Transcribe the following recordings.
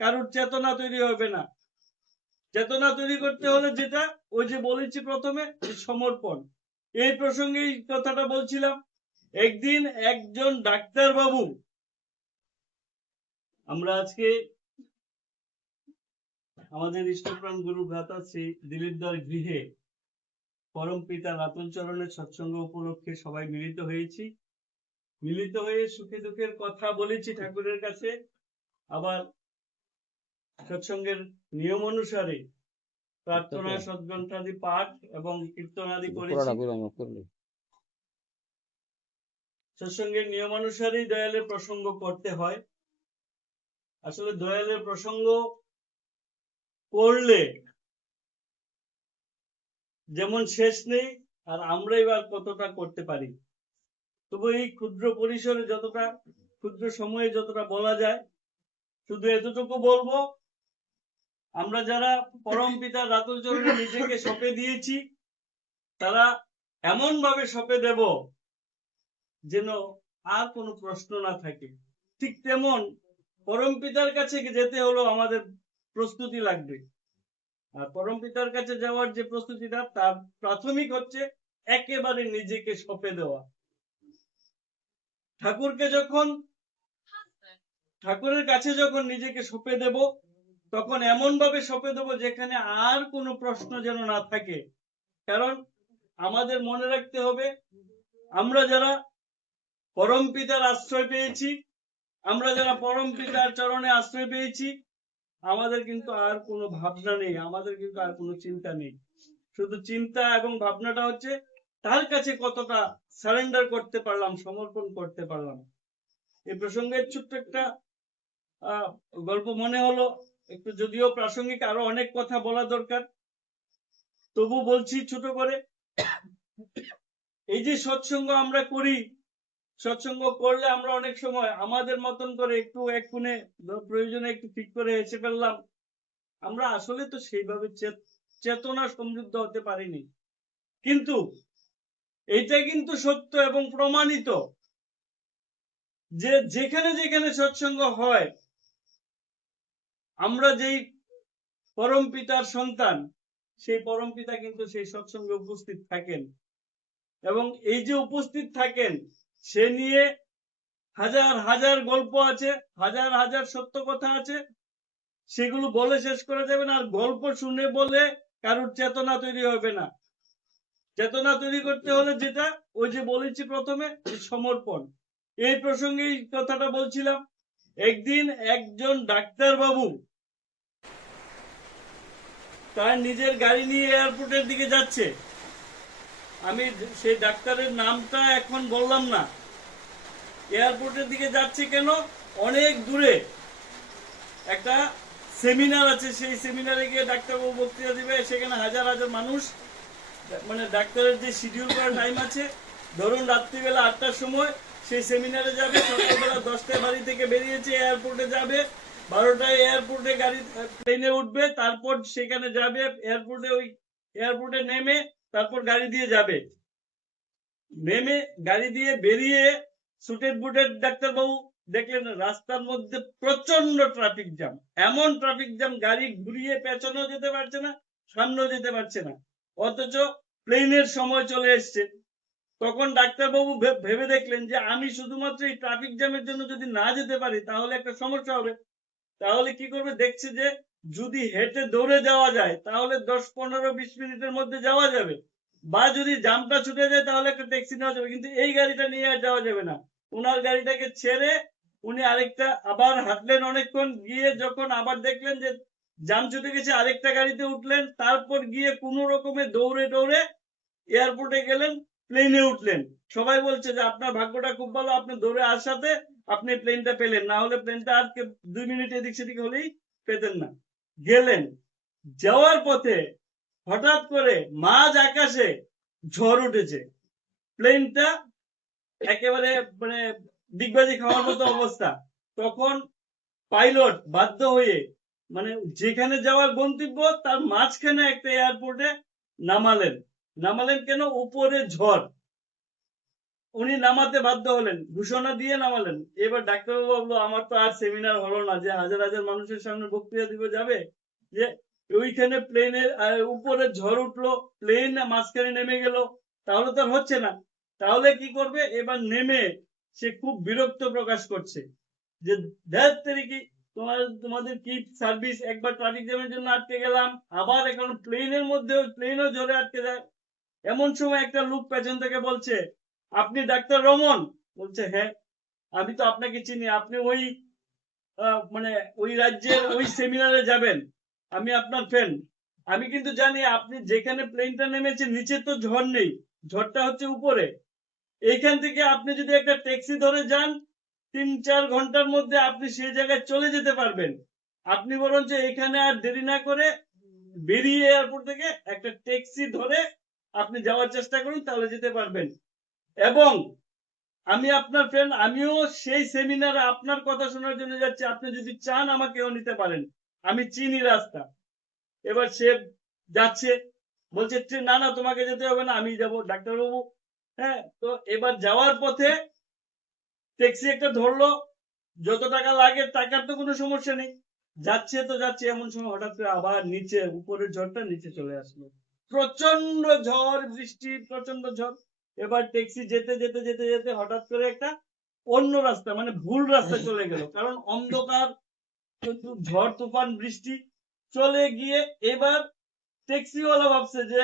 কারোর চেতনা তৈরি হবে না। চেতনা তৈরি করতে হলে যেটা ওই যে বলেছি প্রথমে, সমর্পণ। এই প্রসঙ্গে এই কথাটা বলছিলাম। একদিন একজন ডাক্তার বাবু, আমরা আজকে আমাদের ইষ্টপ্রাণ গুরু ভ্রাতা শ্রী দিলীপ দার গৃহে পরম পিতা রাতুল চরণের সৎসঙ্গ উপলক্ষে সবাই মিলিত হয়েছি। মিলিত হয়ে সুখে দুঃখের কথা বলেছি ঠাকুরের কাছে। আবার সৎসঙ্গের নিয়ম অনুসারে প্রার্থনা, সদ্গ্রন্থাদি পাঠ এবং কীর্তনাদি করেছি। সৎসঙ্গের নিয়ম অনুসারেই দয়ালের প্রসঙ্গ করতে হয়। আসলে দয়ালের প্রসঙ্গ করলে যেমন শেষ নেই, আর আমরা এবার কতটা করতে পারি। তবু এই ক্ষুদ্র পরিসরে যতটা, ক্ষুদ্র সময়ে যতটা বলা যায়, শুধু এতটুকু বলবো, আমরা যারা পরম পিতা রাতুল চরণে নিজেকে সঁপে দিয়েছি, তারা এমন ভাবে সঁপে দেব যেন আর কোনো প্রশ্ন না থাকে। ঠিক তেমন পরম পিতার কাছে যেতে হলো আমাদের প্রস্তুতি লাগবে। আর পরম পিতার কাছে যাওয়ার যে প্রস্তুতিটা, তার প্রাথমিক হচ্ছে একেবারে নিজেকে সঁপে দেওয়া। ঠাকুরের কাছে যখন নিজেকে সঁপে দেব, তখন এমন ভাবে সঁপে দেব যেখানে আর কোনো প্রশ্ন যেন না থাকে। কারণ আমাদের মনে রাখতে হবে, আমরা যারা পরম পিতার আশ্রয় পেয়েছি, আমরা যারা পরম পিতার চরণে আশ্রয় পেয়েছি, আমাদের কিন্তু আর কোনো ভাবনা নেই, আমাদের কিন্তু আর কোনো চিন্তা নেই। শুধু চিন্তা এবং ভাবনাটা হচ্ছে তার কাছে কতটা সারেন্ডার করতে পারলাম, সমর্পণ করতে পারলাম। এই প্রসঙ্গে ছোট্ট একটা গল্প মনে হলো, একটু যদিও প্রাসঙ্গিক, আরো অনেক কথা বলা দরকার, তবু বলছি ছোট করে। এই যে সৎসঙ্গ আমরা করি, সৎসঙ্গ করলে আমরা অনেক সময় আমাদের মতন করে একটু এক কোণে প্রয়োজনে একটু ঠিক করে হেসে ফেললাম। আমরা আসলে তো সেইভাবে চেতনা সমৃদ্ধ হতে পারিনি। কিন্তু এটা কিন্তু সত্য এবং প্রমাণিত যে যেখানে যেখানে সৎসঙ্গ হয়, আমরা যেই পরম পিতার সন্তান, সেই পরম পিতা কিন্তু সেই সৎসঙ্গে উপস্থিত থাকেন। এবং এই যে উপস্থিত থাকেন, সে নিয়ে হাজার হাজার গল্প আছে, হাজার হাজার সত্য কথা আছে, সেগুলো বলে শেষ করা যাবে না। আর গল্প শুনে বলে কারোর চেতনা তৈরি হবে না। চেতনা তৈরি করতে হলে যেটা ওই যে বলেছি প্রথমে, সমর্পণ। এই প্রসঙ্গে এই কথাটা বলছিলাম। একদিন একজন ডাক্তার বাবু তার নিজের গাড়ি নিয়ে এয়ারপোর্টের দিকে যাচ্ছে। আমি সেই ডাক্তারের নামটা এখন বললাম না। এয়ারপোর্টের দিকে যাচ্ছে কেন? অনেক দূরে একটা সেমিনার আছে, সেই সেমিনারে গিয়ে ডাক্তারবাবু বক্তৃতা দিবে। সেখানে হাজার হাজার মানুষ, মানে ডাক্তারের যে শিডিউল করা টাইম আছে, ধরুন রাত্রিবেলা 8টার সময় সেই সেমিনারে যাবে, সকালবেলা 10টায় বাড়ি থেকে বেরিয়েছে, এয়ারপোর্টে যাবে, 12টায় এয়ারপোর্টে গাড়ি প্লেনে উঠবে, তারপর সেখানে যাবে এয়ারপোর্টে, ওই এয়ারপোর্টে নেমে তারপর গাড়ি দিয়ে যাবে। নেমে গাড়ি দিয়ে বেরিয়ে সুটেড বুটেড ডাক্তারবাবু দেখলেন রাস্তার মধ্যে প্রচন্ড ট্রাফিক জ্যাম। এমন ট্রাফিক জ্যাম, গাড়ি ঘুরিয়ে পেছনেও যেতে পারছে না, সামনেও যেতে পারছে না, অথচ প্লেনের সময় চলে এসছে। তখন ডাক্তারবাবু ভেবে দেখলেন যে আমি শুধুমাত্র এই ট্রাফিক জ্যামের জন্য যদি না যেতে পারি তাহলে একটা সমস্যা হবে। তাহলে কি করবে? দেখছে যে যদি হেঁটে দৌড়ে যাওয়া যায় তাহলে 10-15-20 মিনিটের মধ্যে যাওয়া যাবে, বা যদি জ্যামটা ছুটে যায় তাহলে একটা ট্যাক্সি নেওয়া যাবে। কিন্তু এই গাড়িটা নিয়ে আর যাওয়া যাবে না। ওনার গাড়িটাকে ছেড়ে উনি আরেকটা আবার হাঁটলেন অনেকক্ষণ, গিয়ে যখন আবার দেখলেন যে জ্যাম ছুটে গেছে, আরেকটা গাড়িতে উঠলেন, তারপর গিয়ে কোনো রকমে দৌড়ে দৌড়ে এয়ারপোর্টে গেলেন, প্লেনে উঠলেন। সবাই বলছে যে আপনার ভাগ্যটা খুব ভালো, আপনি দৌড়ে আসাতে আপনি প্লেনটা পেলেন, না হলে প্লেনটা আর 2 মিনিট এদিক সেদিক হলেই পেতেন না। গেলেন, যাওয়ার পথে হঠাৎ করে মাঝ আকাশে ঝড় উঠেছে, প্লেনটা একেবারে মানে ডিগবাজি খাওয়ার মতো অবস্থা। তখন পাইলট বাধ্য হয়ে মানে যেখানে যাওয়ার গন্তব্য তার মাঝখানে একটা এয়ারপোর্টে নামালেন। কেন? উপরে ঝড়, উনি নামাতে বাধ্য হলেন, ঘোষণা দিয়ে নামালেন। এবার ডাক্তারবাবু বললো আমার তো আর সেমিনার হলো না যে হাজার হাজার মানুষের সামনে বক্তৃতা দিব যাবে, যে ওইখানে প্লেনের উপরে ঝড় উঠলো, প্লেন মাঝখানে নেমে গেল, তাহলে তো আর হচ্ছে না। তাহলে কি করবে? এবার নেমে সে খুব বিরক্ত প্রকাশ করছে যে কি তোমাদের কি সার্ভিস, একবার ট্রাফিক জ্যামের জন্য আটকে গেলাম, আবার এখন প্লেনের মধ্যেও প্লেনও ঝড়ে আটকে যায়। এমন সময় একটা লোক পেছন থেকে বলছে, আপনি ডাক্তার রমন? বলছে হ্যাঁ। আমি তো আপনাকে চিনি, আপনি ওই মানে ওই রাজ্যের ওই সেমিনারে যাবেন, আমি আপনার ফ্রেন্ড। আমি কিন্তু জানি আপনি যেখানে প্লেনটা নেমেছে নিচে তো ঝড় নেই, ঝড়টা হচ্ছে উপরে। এইখান থেকে আপনি যদি একটা ট্যাক্সি ধরে যান 3-4 ঘন্টার মধ্যে আপনি সেই জায়গায় চলে যেতে পারবেন। আপনি বরঞ্চ এখানে আর দেরি না করে বেরিয়ে এয়ারপোর্ট থেকে একটা ট্যাক্সি ধরে আপনি যাওয়ার চেষ্টা করুন, তাহলে যেতে পারবেন। এবং আমি আপনার ফ্রেন্ড, আমিও সেই সেমিনারে আপনার কথা শোনার জন্য যাচ্ছি, আপনি যদি চান আমাকেও নিতে পারেন, আমি চিনি রাস্তা। এবার সে যাচ্ছে, বলছে না না তোমাকে যেতে হবে না, আমি যাব। ডাক্তারবাবু হ্যাঁ, তো এবার যাওয়ার পথে ট্যাক্সি একটা ধরলো, যত টাকা লাগে, টাকার তো কোনো সমস্যা নেই, যাচ্ছে তো যাচ্ছে। এমন সময় হঠাৎ করে আবার নিচে, উপরের ঝড়টা নিচে চলে আসলো, প্রচন্ড ঝড় বৃষ্টি, প্রচন্ড ঝড়। এবার ট্যাক্সি যেতে যেতে যেতে যেতে হঠাৎ করে একটা অন্য রাস্তা, মানে ভুল রাস্তা চলে গেল, কারণ অন্ধকার, ঝড় তুফান বৃষ্টি চলে গিয়ে এবার ট্যাক্সিওয়ালা ভাবছে যে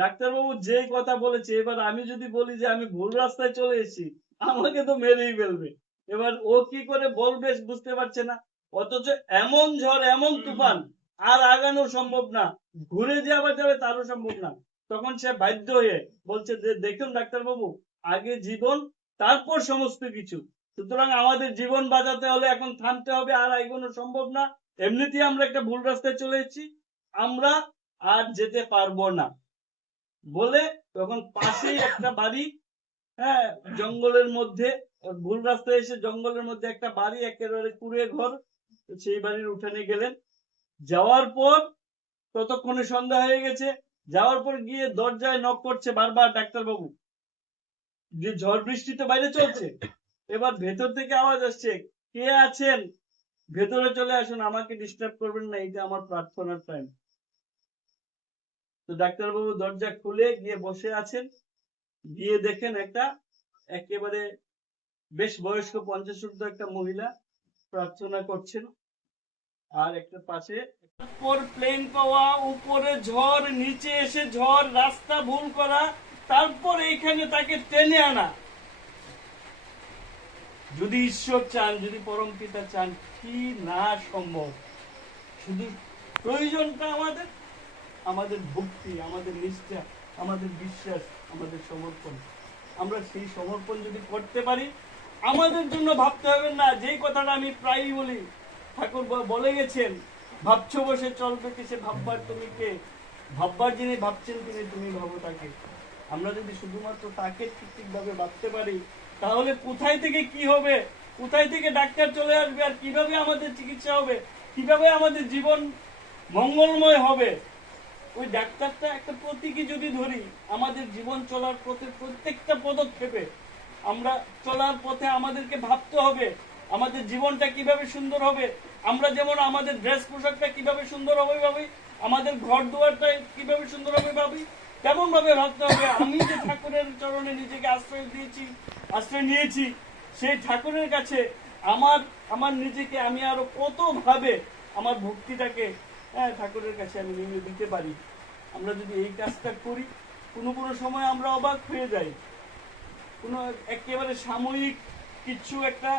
ডাক্তারবাবু যে কথা বলেছে, এবার আমি যদি বলি যে আমি ভুল রাস্তায় চলে এসেছি, আমাকে তো মেরেই ফেলবে। এবার ও কি করে বলবে বুঝতে পারছে না, অথচ এমন ঝড় এমন তুফান, আর আগানো সম্ভব না, ঘুরে যে আবার যাবে তারও সম্ভব না। তখন সে বাধ্য হয়ে বলছে যে দেখুন ডাক্তারবাবু, আগে জীবন তারপর সমস্ত কিছু, সুতরাং আমাদের জীবন বাঁচাতে হলে এখন থামতে হবে, আর এগোনো সম্ভব না। এমনিতেই আমরা একটা ভুল রাস্তায় চলে এসেছি, আমরা আর যেতে পারবো না বলে তখন পাশেই একটা বাড়ি, হ্যাঁ, জঙ্গলের মধ্যে, ভুল রাস্তায় এসে জঙ্গলের মধ্যে একটা বাড়ি, একেবারে কুড়ে ঘর, সেই বাড়ির উঠানে গেলেন। যাওয়ার পর ততক্ষণে সন্ধ্যা হয়ে গেছে। যাওয়ার পর গিয়ে দরজায় নক করছে বারবার ডাক্তারবাবু, যে ঝড় বৃষ্টি তো বাইরে চলছে। এবার ভেতর থেকে আওয়াজ আসছে, কে আছেন? ভেতরে চলে আসুন, আমাকে ডিস্টার্ব করবেন না, এটা আমার প্রার্থনার টাইম। তো ডাক্তারবাবু দরজা খুলে গিয়ে বসে আছেন, গিয়ে দেখেন একটা একেবারে বেশ বয়স্ক 50 ঊর্ধ্ব একটা মহিলা প্রার্থনা করছেন, আর একটা পাশে পর প্লেন পাওয়া, উপরে ঝড়, নিচে এসে ঝড়, রাস্তা ভুল করা, তারপর এখানে তাকে টেনে আনা। যদি ঈশ্বর চান, যদি পরম পিতা চান, কি না সম্ভব। শুধু প্রয়োজনটা আমাদের, আমাদের ভক্তি, আমাদের নিষ্ঠা, আমাদের বিশ্বাস, আমাদের সমর্পণ। আমরা সেই সমর্পণ যদি করতে পারি, আমাদের জন্য ভাবতে হবে না। যেই কথাটা আমি প্রায়ই বলি, ঠাকুর বলে গেছেন, ভাবছো বসে চলবে কিসে, ভাববার তুমি কে, ভাববার যিনি ভাবছেন তিনি, তুমি ভাবো তাকে। আমরা যদি শুধুমাত্র তাকে ঠিক ভাবে ভাবতে পারি, তাহলে কোথায় থেকে কি হবে, কোথায় থেকে ডাক্তার চলে আসবে, আর কিভাবে আমাদের চিকিৎসা হবে, কিভাবে আমাদের জীবন মঙ্গলময় হবে, ওই ডাক্তারটা একটা প্রতীকী যদি ধরি, আমাদের জীবন চলার পথে প্রত্যেকটা পদক্ষেপে, আমরা চলার পথে আমাদেরকে ভাবতে হবে আমাদের জীবনটা কিভাবে সুন্দর হবে। আমরা যেমন আমাদের ড্রেস পোশাকটা কিভাবে সুন্দর হবে ভাবি, আমাদের ঘর দুয়ারটা কিভাবে সুন্দর হবে ভাবি, তেমন ভাবে ভাবতে হবে আমি যে ঠাকুরের চরণে নিজেকে আশ্রয় নিয়েছি, সেই ঠাকুরের কাছে আমার নিজেকে আমি আরো কত ভাবে আমার ভক্তিটাকে, হ্যাঁ, ঠাকুরের কাছে আমি নিয়ে দিতে পারি। আমরা যদি এই কাজটা করি, কোনো সময় আমরা অবাক হয়ে যাই, কোনো একেবারে সাময়িক কিছু একটা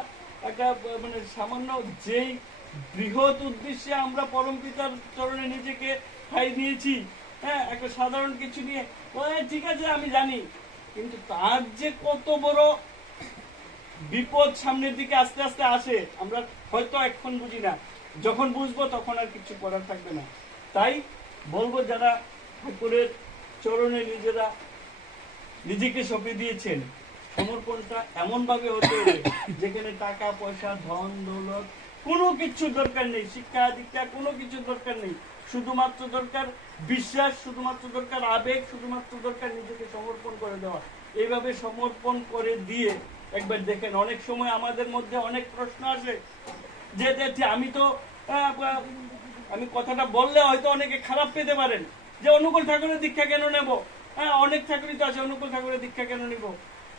মানে সামান্য যেই বৃহৎ উদ্দেশ্যে আমরা পরম পিতার চরণে নিজেকে ঠাই দিয়েছি, হ্যাঁ, একটা সাধারণ কিছু নিয়ে, ঠিক আছে আমি জানি, কিন্তু তার যে কত বড় বিপদ সামনের দিকে আস্তে আস্তে আসে, আমরা হয়তো এখন বুঝি না, যখন বুঝবো তখন আর কিছু করার থাকবে না। তাই বলবো, যারা ঠাকুরের চরণে নিজেকে সঁপে দিয়েছেন, সমর্পণটা এমন ভাবে হতে হবে যেখানে টাকা পয়সা ধন দৌলত কোনো কিছু দরকার নেই, শিক্ষা দীক্ষা কোনো কিছু দরকার নেই, শুধুমাত্র দরকার বিশ্বাস, শুধুমাত্র দরকার আবেগ, শুধুমাত্র দরকার নিজেকে সমর্পণ করে দেওয়া। এইভাবে সমর্পণ করে দিয়ে একবার দেখেন। অনেক সময় আমাদের মধ্যে অনেক প্রশ্ন আসে যে আমি তো আমি কথাটা বললে হয়তো অনেকে খারাপ পেতে পারেন যে অনুকূল ঠাকুরের দীক্ষা কেন নেব, অনেক ঠাকুরই তো আছে, অনুকূল ঠাকুরের দীক্ষা কেন নিব,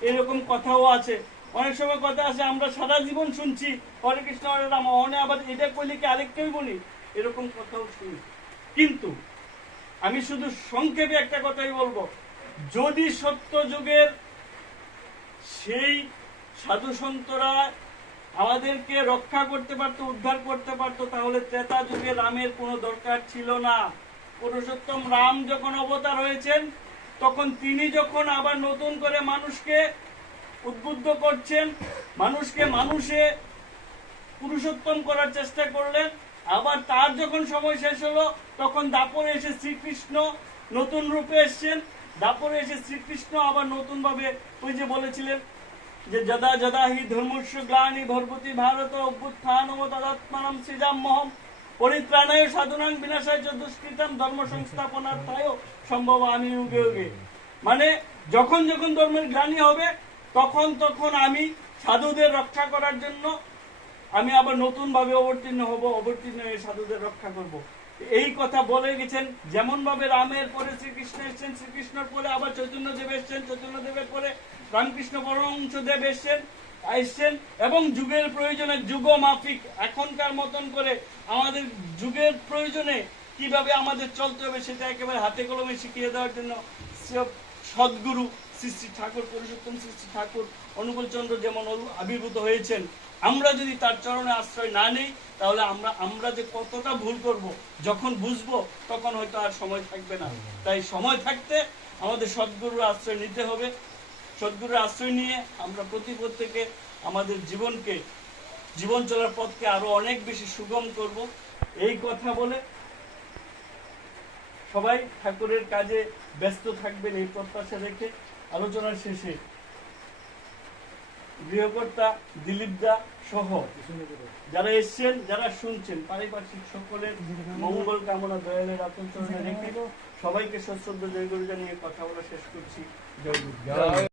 এরকম কথাও আছে। অনেক সময় কথা আছে আমরা সারা জীবন শুনছি হরে কৃষ্ণ হরে রাম, অনে আবার এটা কইলে কি আরেকটাই বলি, এরকম কথাও শুনি। কিন্তু আমি শুধু সংক্ষেপে একটা কথাই বলবো, যদি সত্য যুগের সেই সাধু সন্তরা আমাদেরকে রক্ষা করতে পারতো, উদ্ধার করতে পারতো, তাহলে ত্রেতা যুগে রামের কোনো দরকার ছিল না। পুরুষোত্তম রাম যখন অবতার হয়েছেন, তখন তিনি যখন আবার নতুন করে মানুষকে উদ্বুদ্ধ করছেন, মানুষকে মানুষে পুরুষোত্তম করার চেষ্টা করলেন, আবার তার যখন সময় শেষ হলো তখন দাপরে এসে শ্রীকৃষ্ণ নতুন রূপে এসছেন। দাপরে এসে শ্রীকৃষ্ণ আবার নতুন ভাবে ওই যে বলেছিলেন যে যদা যদা হি ধর্মস্য গ্লানি ভর্বতি ভারত অভ্যুত্থানম তদাত্মানম সৃজাম্যহম পরিত্রাণায় সাধুনাং বিনাশায় চ দুষ্কৃতাম ধর্ম সংস্থাপনার্থায় সম্ভবামি যুগে যুগে। মানে যখন যখন ধর্মের গ্লানি হবে তখন তখন আমি সাধুদের রক্ষা করার জন্য আমি আবার নতুন ভাবে অবতীর্ণ হব, অবতীর্ণ হয়ে সাধুদের রক্ষা করব, এই কথা বলে গেছেন। যেমন ভাবে রামের পরে শ্রীকৃষ্ণ এসছেন, শ্রীকৃষ্ণের পরে আবার চৈতন্য দেব এসছেন, চৈতন্য দেবের পরে রামকৃষ্ণ পরমহংস দেব এসছেন এবং যুগের প্রয়োজনে যুগ মাফিক এখনকার মতন করে আমাদের যুগের প্রয়োজনে কিভাবে আমাদের চলতে হবে সেটা একেবারে হাতে কলমে শিখিয়ে দেওয়ার জন্য সদ্গুরু শ্রী শ্রী ঠাকুর পুরুষোত্তম শ্রী শ্রী ঠাকুর অনুকূল চন্দ্র যেমন আবির্ভূত হয়েছেন। আমরা যদি তার চরণে আশ্রয় না নেই তাহলে আমরা যে কতটা ভুল করব, যখন বুঝবো তখন হয়তো আর সময় থাকবে না। তাই সময় থাকতে আমাদের সদ্গুরুর আশ্রয় নিতে হবে। সদ্গুরুর আশ্রয় নিয়ে আমরা প্রত্যেকে আমাদের জীবন চলার পথকে আরো অনেক বেশি সুগম করব। এই কথা বলে সবাই ঠাকুরের কাজে ব্যস্ত থাকবেন এই প্রত্যাশা রেখে আলোচনার শেষে গৃহকর্তা দিলীপ দা সহ যারা এসছেন, যারা শুনছেন, পারিপার্শ্বিক সকলের মঙ্গল কামনা দয়ালের আত্মচরণে রেখে সবাইকে সশ্রদ্ধ জয় গুরু জানিয়ে কথা বলা শেষ করছি। জয় গুরু।